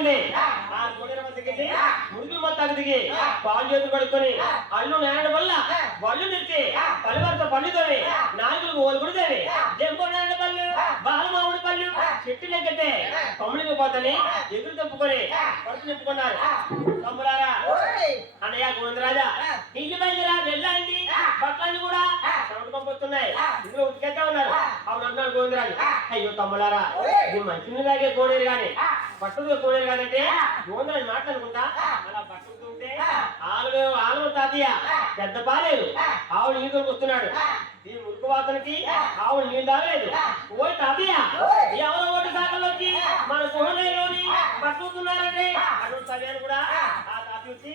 ఉంది. ఆ కోనేరు వద్దకి మురుగులు మొత్తానికి దిగి పాలు చేతులు కడుక్కొని అల్లు నేరడం వల్ల వళ్ళు తెచ్చి పలివరత పళ్ళుతోని నాలుగులకు ఓలు కుడితేవి జంబో నేరడ పళ్ళు బాలమావుడి పళ్ళు చెట్టులు ఎక్కతే కొమ్ముడికి పోతని ఎదురు తప్పుకొని పడుతు చెప్పుకున్నారు. తమ్ములారా అన్నయ్య గోవిందరాజా ఇల్లు బయలురా వెళ్ళండి బట్టలన్నీ కూడా చెమట పంపుతున్నాయి ఇందులో ఉతికేస్తా ఉన్నారు. అవును అన్నాడు గోవిందరాజు. అయ్యో తమ్ములారా ఇది మంచి తాగే కోనేరు గాని పట్టుకు కోనేరు కాదంటే గోవిందరాజు మాట్లాడుకుంటా అలా పట్టుకుంటుంటే ఆలు తాతయ్య పెద్ద పాలేదు ఆవులు నీళ్ళు వస్తున్నాడు. ఈ మురుకు వాతనికి ఆవులు నీళ్ళు తాగలేదు. ఓ తాతయ్య ఎవరో ఓటు శాఖలోకి మన కోనేరులోని పట్టుకుతున్నారంటే అటువంటి సమయాన్ని కూడా ఆ తాతయ్య వచ్చి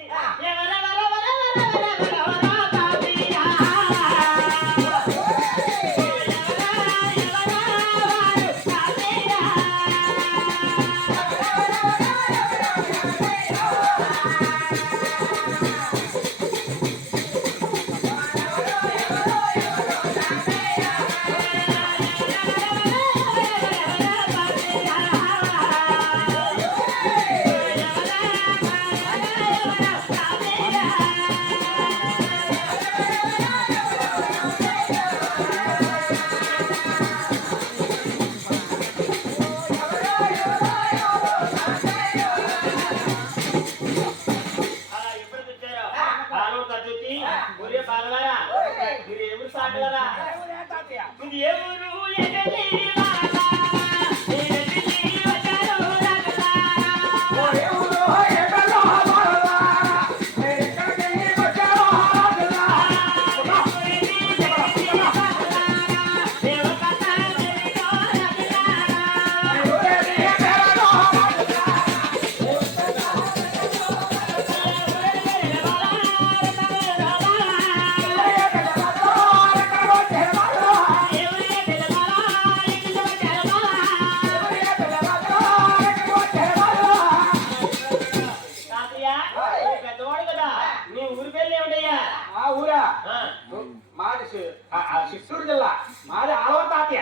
చిత్తూరు జిల్లా మాది ఆలవర తాతయ్య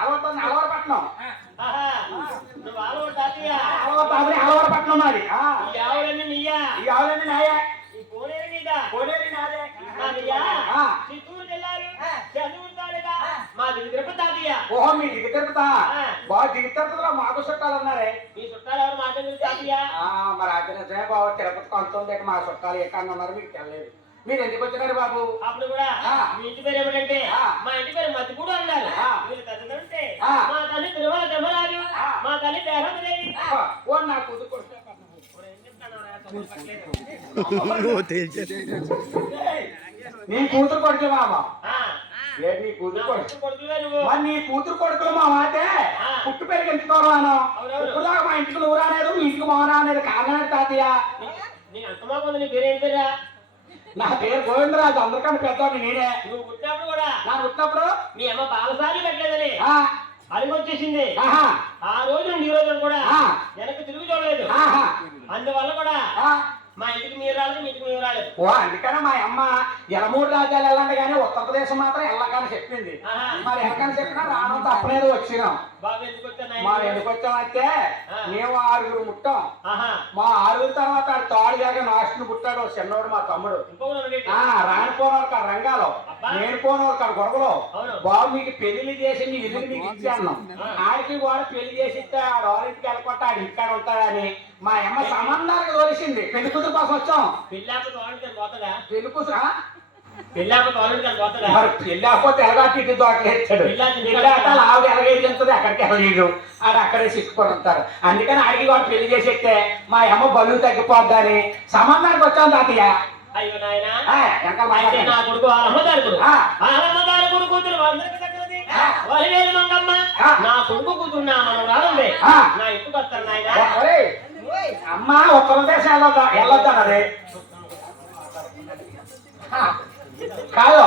అలవరపట్నం అలవరపట్నం మాది. ఈ ఆవులన్నీ నాయే కోనేరు నాదే. చిత్తూరు జిల్లాలో మాది తిరుపతి తాతయ్య. ఓహో మీ దిగి తిరుపతా బాగా దిగి తిరుపతిలో మాకు చుట్టాలు ఉన్నారే. మీ చుట్టాలు ఎవరు మాట్లాడారు తాతయ్య? మరి అది నిజమే బాబు తిరుపతి కొంత మా చుట్టాలు ఎక్కడ ఉన్నారు మీకు తెలియదు. మీరు ఎందుకు వచ్చినారు బాబు? అప్పుడు కూడా మీ ఇంటి పేరు ఏమిటంటే మా ఇంటి పేరు మధ్యపూడి అన్నారు. మీరు తల్లిదండ్రులంటే మా తల్లి తిరుమల ధర్మరాజు మా తల్లి దేహమదేవి. ఓ నా కూతురు నీ కూతురు కొడుకు మామ నీ కూతురు కొడుకు మరి నీ కూతురు కొడుకులు మా మాటే పుట్టు పేరుకి ఎందుకు రాను? ఇప్పుడు దాకా మా ఇంటికి నువ్వు రాలేదు మీ ఇంటికి మా రానేది కారణం తాతయ్య. నీ అంత మాకు నీ పేరు ఏం పేరా? నా పేరు గోవిందరాజు అందరికన్నా పెద్దవాడిని నేనే. నువ్వు పుట్టినప్పుడు కూడా నా పుట్టినప్పుడు మీ అమ్మ బాలసారి పెట్టలేదని అడిగి వచ్చేసింది. ఆ రోజు నుండి ఈ రోజు కూడా వెనక్కి తిరిగి చూడలేదు. అందువల్ల కూడా మా ఇంటికి మీరు రాలేదు మీ ఇంటికి మేము రాలేదు. ఓ అందుకనే మా అమ్మ 3 రాజ్యాలు వెళ్ళండి కానీ ఉత్తరప్రదేశ్ మాత్రం వెళ్ళకని చెప్పింది. మరి ఎక్కడికని చెప్పినా రాను తప్పలేదు వచ్చినాం. మరి ఎందుకు వచ్చామంటే మేము 6 ముట్టాం. మా 6 తర్వాత తాడు జాగా నాశనం పుట్టాడు చిన్నోడు మా తమ్ముడు. రానిపోనోడు రంగాలో నేను పోనోడు గొడవలో బాబు మీకు పెళ్లి చేసి మీ ఇల్లు మీకు ఇచ్చాను. ఆడికి కూడా పెళ్లి చేసి ఇస్తే ఆడు వాళ్ళింటికి వెళ్ళకొట్ట ఆడు ఇక్కడ ఉంటాడని మా అమ్మ సంబంధానికి తోలిసింది. పెళ్లి కూతురు కోసం వచ్చాం. పెళ్లి కూతురు పెళ్ళాకపోతే ఎలాగట్టి తోటలేస్తాడు. ఆవిడ ఎలాగేస్తుంది అక్కడికి వెళ్ళదు ఆడు అక్కడే సిక్కుకొని ఉంటారు. అందుకని ఆడికి వాడు పెళ్లి చేసేస్తే మా అమ్మ బలువు తగ్గిపోద్దని సంబంధానికి వచ్చాం తాతయ్య. అయ్యో నాయన నా కొడుకు అమ్మదారు కొడుకు నా కొడుకు కూతురు నా మనం రానుంది నా ఇంటికి వస్తారు నాయన. అమ్మ ఉత్తరప్రదేశ్ వెళ్ళొద్దన్నది కాదు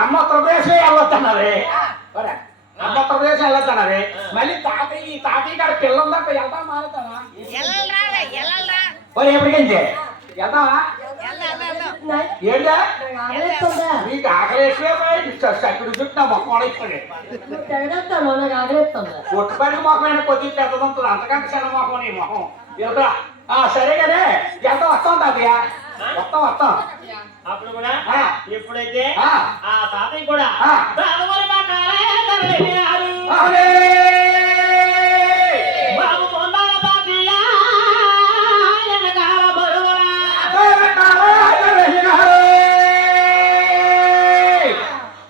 అమ్మ ఉత్తరప్రదేశ్ వెళ్ళొద్దన్నది. అమ్మ ఉత్తరప్రదేశ్ వెళ్ళొద్దన్నది. మళ్ళీ తాతయ్య గారి పిల్ల ఉందంట వెళ్తా మారుతావా? ఎప్పటికించి వెళ్తావా? ఏంటా ఆగలేస్తుందా నీకు ఆకలి ఎక్కువ సక్కుడు చుట్టూ మొక్కలు ఇస్తుంది నువ్వు తెగడేస్తాను నాకు ఆగలేస్తుందా ఒట్టుపడికి మొక్కమైన కొద్దిగా పెద్దదంతుంది అంతకంటే చిన్న మొక్కం నీ మొహం వెళ్తా సరే కానీ ఎంత వస్తాం తాతయ్య వస్తాం అప్పుడు కూడా ఆ. ఎప్పుడైతే ఆ. ఆ తాతయ్య కూడా ఆ. బాబుల పట్టాలే తరలినారు. అరే! బాబు మొండాల తాతయ్య వెనకాల బరువులా.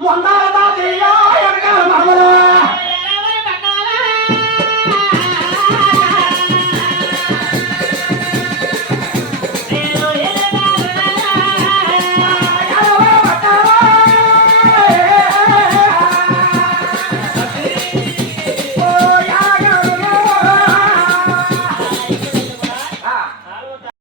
మొండాల తాతయ్య